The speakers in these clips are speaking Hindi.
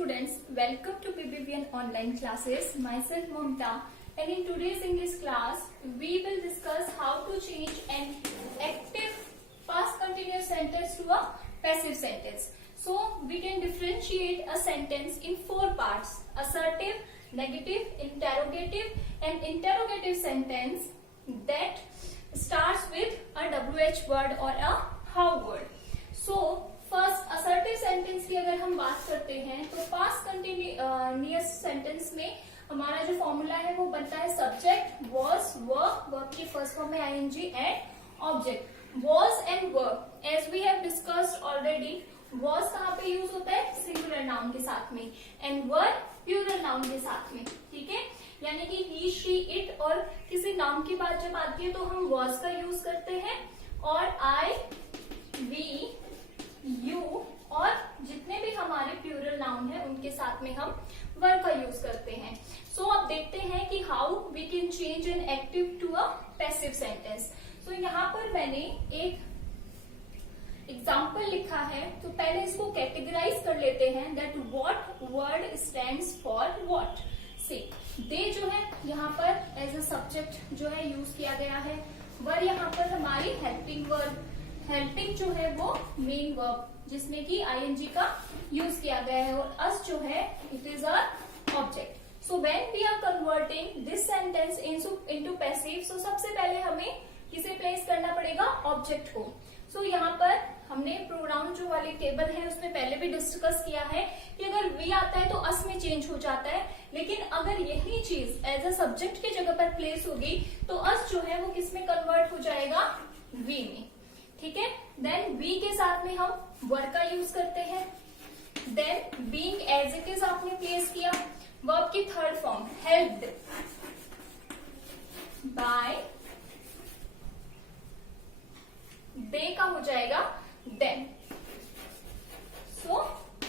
students, welcome to PBVN online classes. Myself Mamta, and in today's English class we will discuss how to change an active past continuous sentence to a passive sentence. So we can differentiate a sentence in four parts: assertive, negative, interrogative and interrogative sentence that starts with a WH word or a how word. So first assertive sentence की अगर हम बात करते हैं तो पास्ट कंटिन्यूअस सेंटेंस में हमारा जो फॉर्मूला है वो बनता है सब्जेक्ट वॉज वर्ब की फर्स्ट फॉर्म में ING and object was and verb. As we have discussed already, was कहाँ पे यूज होता है? सिंगुलर नाउन के साथ में, एंड वर्ब प्लूरल नाउन के साथ में. ठीक है, यानी कि ही, शी, इट और किसी नाउन की बात जब आती है तो हम वॉज का यूज करते हैं, और आई, वी, यू और जितने भी हमारे प्लूरल नाउन है उनके साथ में हम वर्ब का यूज करते हैं. सो अब देखते हैं कि how we can change an active to a passive sentence. तो यहाँ पर मैंने एक एग्जाम्पल लिखा है, तो पहले इसको कैटेगराइज कर लेते हैं that what word stands for what. से दे जो है यहाँ पर एज अ सब्जेक्ट जो है यूज किया गया है. वर यहाँ पर हमारी हेल्पिंग वर्ब, हेल्पिंग जो है वो मेन वर्ब जिसमें कि आईएनजी का यूज किया गया है, और अस जो है it is a object. So when we are converting this sentence into passive, so सबसे पहले हमें किसे प्लेस करना पड़ेगा? ऑब्जेक्ट को. सो यहाँ पर हमने प्रोनाउन जो वाली टेबल है उसमें पहले भी डिस्कस किया है कि अगर वी आता है तो अस में चेंज हो जाता है, लेकिन अगर यही चीज एज अ सब्जेक्ट की जगह पर प्लेस होगी तो अस जो है वो किस में कन्वर्ट हो जाएगा? वी में. ठीक है, देन बी के साथ में हम वर्ब का यूज करते हैं. Then being as it is आपने प्लेस किया. वर्ब की third form helped by, they का हो जाएगा then. So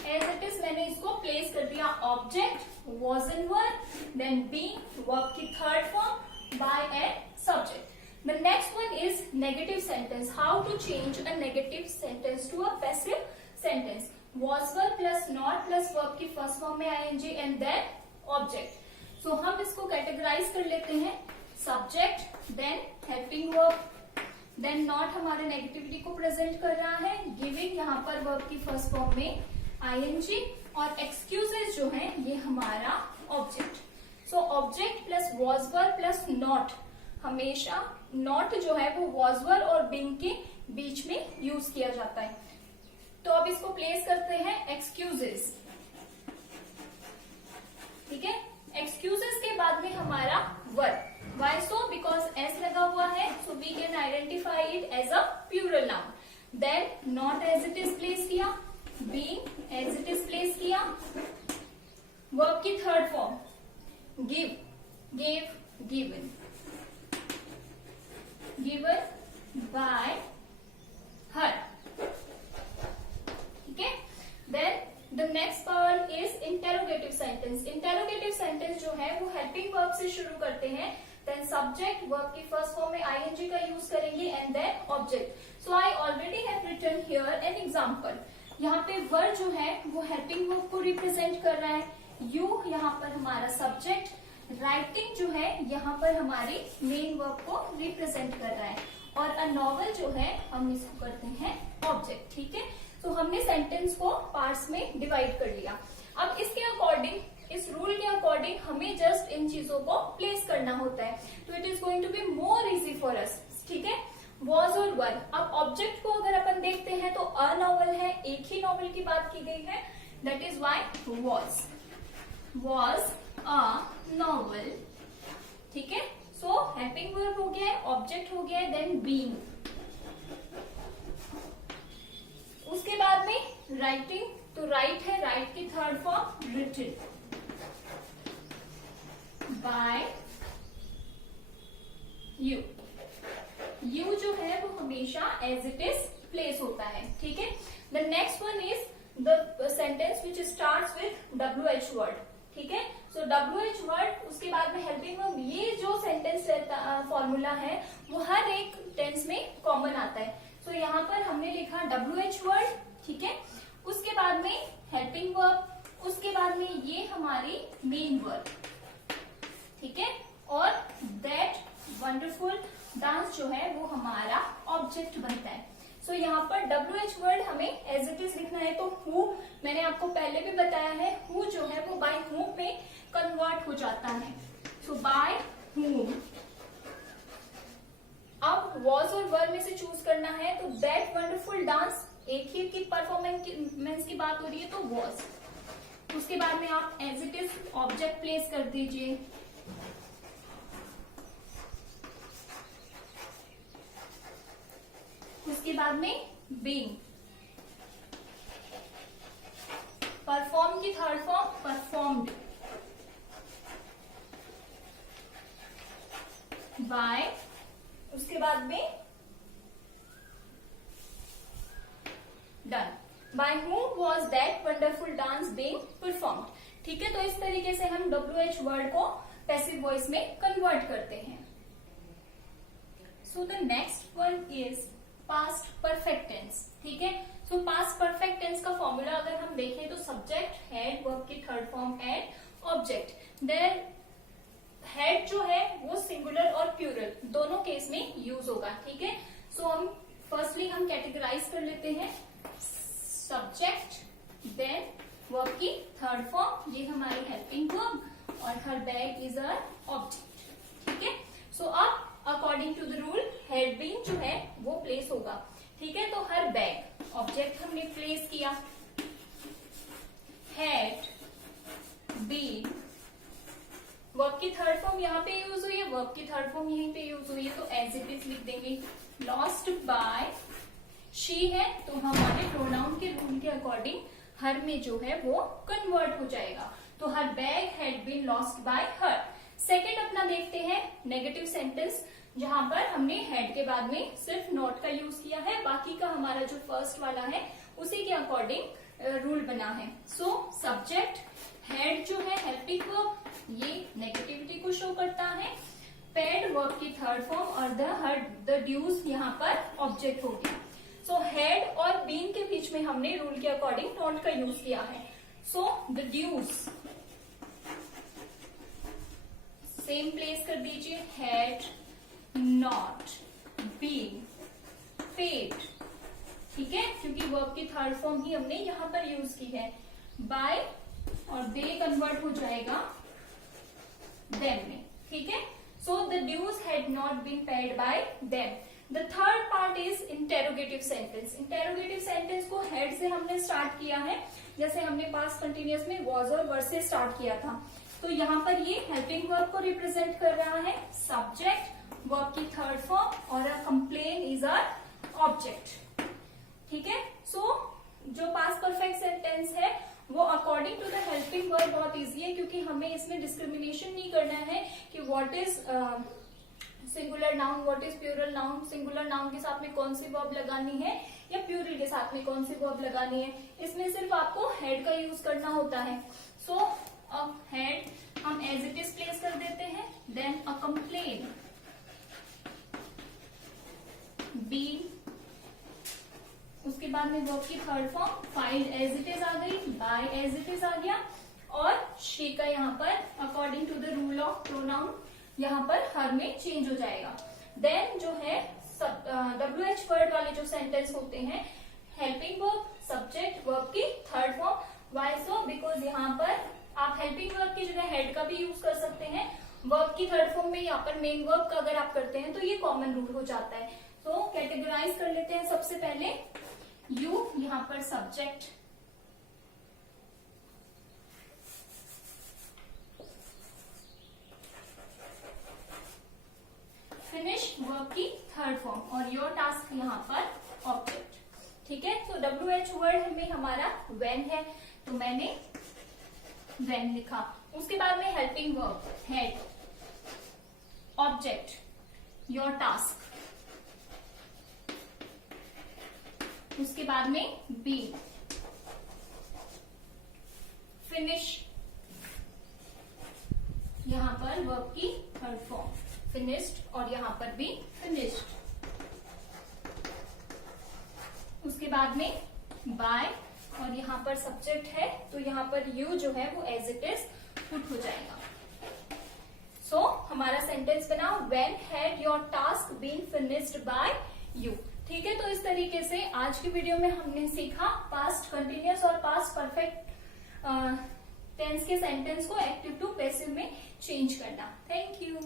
as it is मैंने इसको प्लेस कर दिया. Object was in verb, then being verb की third form, by and subject. The next one is negative sentence. How to change a negative sentence to a passive sentence? Was verb plus not plus verb की first form में ing and then object. So हम इसको categorize कर लेते हैं. Subject, then helping verb, then not हमारे negativity को present कर रहा है. Giving यहाँ पर verb की first form में ing और excuses जो है ये हमारा object. So object plus was verb plus not, हमेशा नॉट जो है वो वॉज वर्ब और बीइंग के बीच में यूज किया जाता है. तो अब इसको प्लेस करते हैं एक्सक्यूजेस. ठीक है, एक्सक्यूजेस के बाद में हमारा verb. Why so? Because s लगा हुआ है, so we can identify it as a plural noun. Then not as it is place किया, being as it is place किया. वर्ब की third form give, gave, given, given by her. ठीक है, then the next part is interrogative sentence. Interrogative sentence जो है वो helping verb से शुरू करते हैं, then subject verb की first form में ing का यूज करेंगे and then object. So I already have written here an example. यहाँ पे verb जो है वो helping verb को represent कर रहा है. You यहाँ पर हमारा subject, राइटिंग जो है यहाँ पर हमारी मेन वर्ब को रिप्रेजेंट कर रहा है, और अ नॉवल जो है हम इसको करते हैं ऑब्जेक्ट. ठीक है, तो हमने सेंटेंस को पार्ट्स में डिवाइड कर लिया. अब इसके अकॉर्डिंग, इस रूल के अकॉर्डिंग हमें जस्ट इन चीजों को प्लेस करना होता है. तो it is going to be more easy for us. ठीक है, वॉज और वर. अब ऑब्जेक्ट को अगर अपन देखते हैं तो अ नॉवल है, एक ही नॉवल की बात की गई है, that is why was a novel. ठीक है, सो हेल्पिंग वर्ब हो गया है, ऑब्जेक्ट हो गया है, देन बीइंग. उसके बाद में राइटिंग, तो राइट है, राइट की third form written by you. You जो है वो हमेशा एज इट इज प्लेस होता है. ठीक है, the next one is the sentence which starts with WH word. ठीक है, सो WH वर्ड, उसके बाद में हेल्पिंग वर्ब. ये जो सेंटेंस फॉर्मूला है वो हर एक टेंस में कॉमन आता है. सो यहाँ पर हमने लिखा WH वर्ड. ठीक है, उसके बाद में हेल्पिंग वर्ब, उसके बाद में ये हमारी मेन वर्ब, ठीक है, और दैट वंडरफुल डांस जो है वो हमारा ऑब्जेक्ट बनता है। सो यहाँ पर WH वर्ड हमें एज इट इज लिखना है। तो हु मैंने आपको पहले भी बताया है, हु जो है वो बाय हुम में कन्वर्ट हो जाता है। सो बाय हुम। अब वॉज और वर में से चूज करना है, तो दैट वंडरफुल डांस एक ही की परफॉर्मेंस की बात हो रही है तो वॉज। उसके बाद में आप as it is object place कर दीजिए। उसके बाद में बीइंग। परफॉर्म की थर्ड फॉर्म परफॉर्म्ड। बाय, उसके बाद में done. By whom was that wonderful dance being performed? ठीक है, तो इस तरीके से हम WH वर्ड को पैसिव वॉइस में कन्वर्ट करते हैं। So the next one is past perfect tense. ठीक है, सो पास्ट परफेक्ट टेंस का फॉर्मूला अगर हम देखें तो सब्जेक्ट, हेड, वर्ब की third form and object. There had जो है वो सिंगुलर और प्लूरल दोनों केस में यूज होगा। ठीक है, सो हम फर्स्टली हम कैटेगराइज कर लेते हैं सब्जेक्ट, देन वर्ब की थर्ड फॉर्म, ये हमारी हेल्पिंग वर्ब, और her bag is a object. ठीक है, सो अब according to the rule had been जो है वो प्लेस होगा। ठीक है, तो हर बैग ऑब्जेक्ट हमने प्लेस किया, हेड बीन, वर्ब की थर्ड फॉर्म यहाँ पे यूज हुई है, वर्ब की थर्ड फॉर्म यहीं पे यूज हुई है, तो एज इट इज लिख देंगे। लॉस्ट बाय शी है तो हमारे प्रोनाउन के रूल के अकॉर्डिंग हर में जो है वो कन्वर्ट हो जाएगा, तो her bag had been lost by her. Second अपना देखते हैं नेगेटिव सेंटेंस, जहां पर हमने हेड के बाद में सिर्फ नॉट का यूज किया है, बाकी का हमारा जो फर्स्ट वाला है उसी के अकॉर्डिंग रूल बना है। सो सब्जेक्ट, हेड जो है हेल्पिंग वर्ब, ये नेगेटिविटी को शो करता है, पेड वर्ब की थर्ड फॉर्म, और द ड्यूज यहाँ पर ऑब्जेक्ट हो गया। सो हेड और बीन के बीच में हमने रूल के अकॉर्डिंग नॉट का यूज किया है। So the dues same place कर दीजिए, हेड, नॉट, बीन, पेड। ठीक है, क्योंकि वर्ब की थर्ड फॉर्म ही हमने यहाँ पर यूज की है। बाय और दे कन्वर्ट हो जाएगा देम में। ठीक है, so the dues had not been paid by them. The third part is interrogative sentence. Interrogative sentence को हेड से हमने स्टार्ट किया है, जैसे हमने पास्ट कंटिन्यूअस में वॉज और वर से स्टार्ट किया था। तो यहाँ पर ये हेल्पिंग वर्ब को रिप्रेजेंट कर रहा है, सब्जेक्ट, वर्ब की थर्ड फॉर्म, और a complain is our object. ठीक है, सो जो पास्ट परफेक्ट सेंटेंस है वो according to the helping verb बहुत इजी है, क्योंकि हमें इसमें डिस्क्रिमिनेशन नहीं करना है कि what is singular noun, what is plural noun, singular noun के साथ में कौन सी वर्ब लगानी है या प्लूरल के साथ में कौन सी वर्ब लगानी है। इसमें सिर्फ आपको हेड का यूज करना होता है। सो अब हेड हम एज इट इज प्लेस कर देते हैं, देन अ कंप्लेन, बीन, उसके बाद में वर्ब की third form, file as it is आ गई, बाय एज इट इज आ गया, और शी का यहाँ पर according to the rule of pronoun यहाँ पर हर में चेंज हो जाएगा। देन जो है WH वर्ड वाले जो सेंटेंस होते हैं, हेल्पिंग वर्ब, सब्जेक्ट, वर्ब की third form. Why so? Because यहाँ पर आप हेल्पिंग वर्ब की जगह हेड का भी यूज कर सकते हैं, वर्ब की थर्ड फॉर्म में यहाँ पर मेन वर्ब का अगर आप करते हैं तो ये कॉमन रूल हो जाता है। तो कैटेगराइज कर लेते हैं। सबसे पहले यू, यहाँ पर सब्जेक्ट, फिनिश वर्ब की थर्ड फॉर्म, और योर टास्क यहाँ पर ऑब्जेक्ट। ठीक है, तो WH वर्ड में हमारा व्हेन है, तो मैंने व्हेन लिखा। उसके बाद में helping verb, head, object, your task, उसके बाद में बी, फिनिश, यहां पर वर्ब की थर्ड फॉर्म फिनिश्ड, और यहां पर भी फिनिश्ड। उसके बाद में बाय और यहाँ पर सब्जेक्ट है तो यहाँ पर यू जो है वो एज इट इज पुट हो जाएगा। सो हमारा सेंटेंस बना when had your task been finished by you. ठीक है, तो इस तरीके से आज की वीडियो में हमने सीखा पास्ट कंटिन्यूअस और पास्ट परफेक्ट टेंस के सेंटेंस को एक्टिव टू पैसिव में चेंज करना। Thank you.